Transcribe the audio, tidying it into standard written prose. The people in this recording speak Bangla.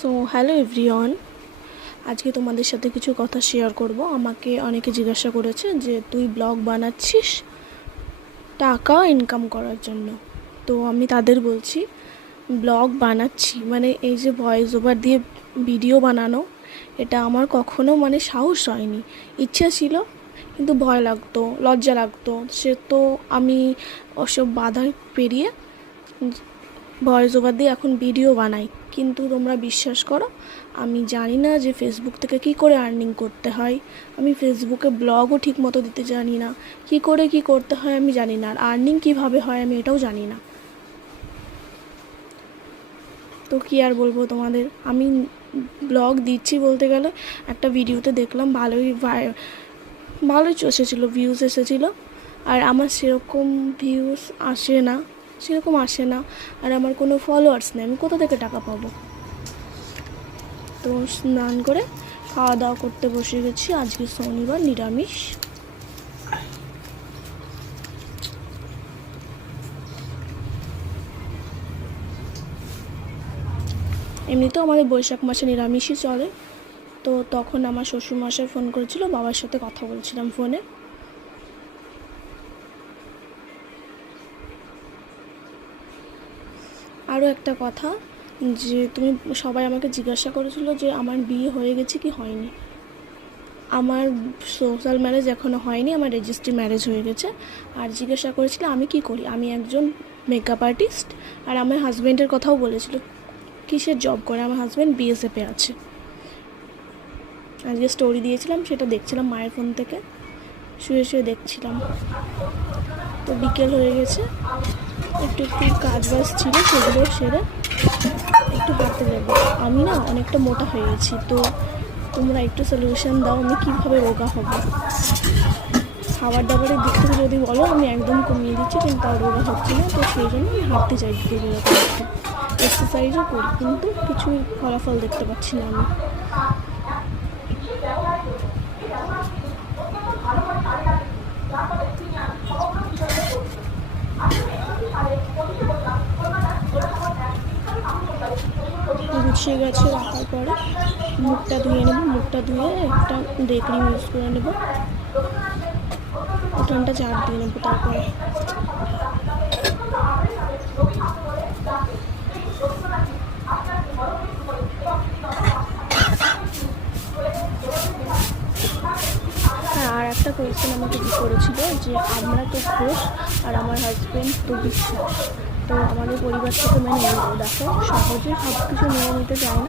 সো হ্যালো এভরিওয়ান, আজকে তোমাদের সাথে কিছু কথা শেয়ার করব। আমাকে অনেকে জিজ্ঞাসা করেছে যে তুই ব্লগ বানাচ্ছিস টাকা ইনকাম করার জন্য। তো আমি তাদের বলছি, ব্লগ বানাচ্ছি মানে এই যে ভয়েস ওভার দিয়ে ভিডিও বানানো, এটা আমার কখনো সাহস হয়নি। ইচ্ছা ছিল কিন্তু ভয় লাগতো, লজ্জা লাগতো। সে তো আমি ওসব বাধা পেরিয়ে ভয়েস ওভার দিয়ে এখন ভিডিও বানাই। কিন্তু তোমরা বিশ্বাস করো, আমি জানি না যে ফেসবুক থেকে কী করে আর্নিং করতে হয়। আমি ফেসবুকে ব্লগও ঠিক মতো দিতে জানি না, কী করে কী করতে হয় আমি জানি না, আর আর্নিং কীভাবে হয় আমি এটাও জানি না। তো কী আর বলবো তোমাদের, আমি ব্লগ দিচ্ছি বলতে গেলে একটা ভিডিওতে দেখলাম ভালোই এসেছিলো, ভিউজ এসেছিলো। আর আমার সেরকম আসে না, আর আমার কোনো ফলোয়ার্স নেই, আমি কোথা থেকে টাকা পাবো? তো স্নান করে খাওয়া দাওয়া করতে বসে গেছি। আজকে শনিবার, নিরামিষ। এমনিতেও আমাদের বৈশাখ মাসে নিরামিষই চলে। তো তখন আমার শ্বশুরমশাই ফোন করেছিল, বাবার সাথে কথা বলছিলাম ফোনে। আরও একটা কথা, যে সবাই আমাকে জিজ্ঞাসা করেছিল যে আমার বিয়ে হয়ে গেছে কি হয়নি। আমার সোশ্যাল ম্যারেজ এখনও হয়নি, আমার রেজিস্ট্রি ম্যারেজ হয়ে গেছে। আর জিজ্ঞাসা করেছিল আমি কি করি। আমি একজন মেকআপ আর্টিস্ট। আর আমার হাজব্যান্ডের কথাও বলেছিল কিসের জব করে। আমার হাজব্যান্ড বিএসএফে আছে। আজকে স্টোরি দিয়েছিলাম, সেটা দেখছিলাম মায়ের ফোন থেকে, শুয়ে শুয়ে দেখছিলাম। তো বিকেল হয়ে গেছে, একটু কাজ বাজ ছিল, সেগুলো সেরে একটু হাঁটতে যাবো। আমি না অনেকটা মোটা হয়ে গেছি, তো তোমরা একটু সলিউশন দাও আমি কীভাবে রোগা হব। খাবার দাবারের দিক থেকে যদি বলো, আমি একদম কমিয়ে দিচ্ছি কিন্তু তাও রোগা হচ্ছে না। তো সেই জন্য আমি হাঁটতে চাই বিকেলবেলা করে, একটু এক্সারসাইজও করি, কিন্তু কিছুই ফলাফল দেখতে পাচ্ছি না আমি। গুছিয়ে গেছে রাখার পরে মুখটা ধুয়ে নেব। মুখটা ধুয়ে একটা ডে ক্রিম ইউজ করে নেব, উঠানটা ঝাড় দিয়ে নেবো। তারপরে হ্যাঁ, আর একটা কোয়েশ্চেন আমাকে কি করেছিল যে আমরা তো ঘোষ আর আমার হাজব্যান্ড তো বিশ্বাস, তো আমাদের পরিবার থেকে মেনে নেবো। দেখো, সহজে সব কিছু মেনে নিতে চায় না।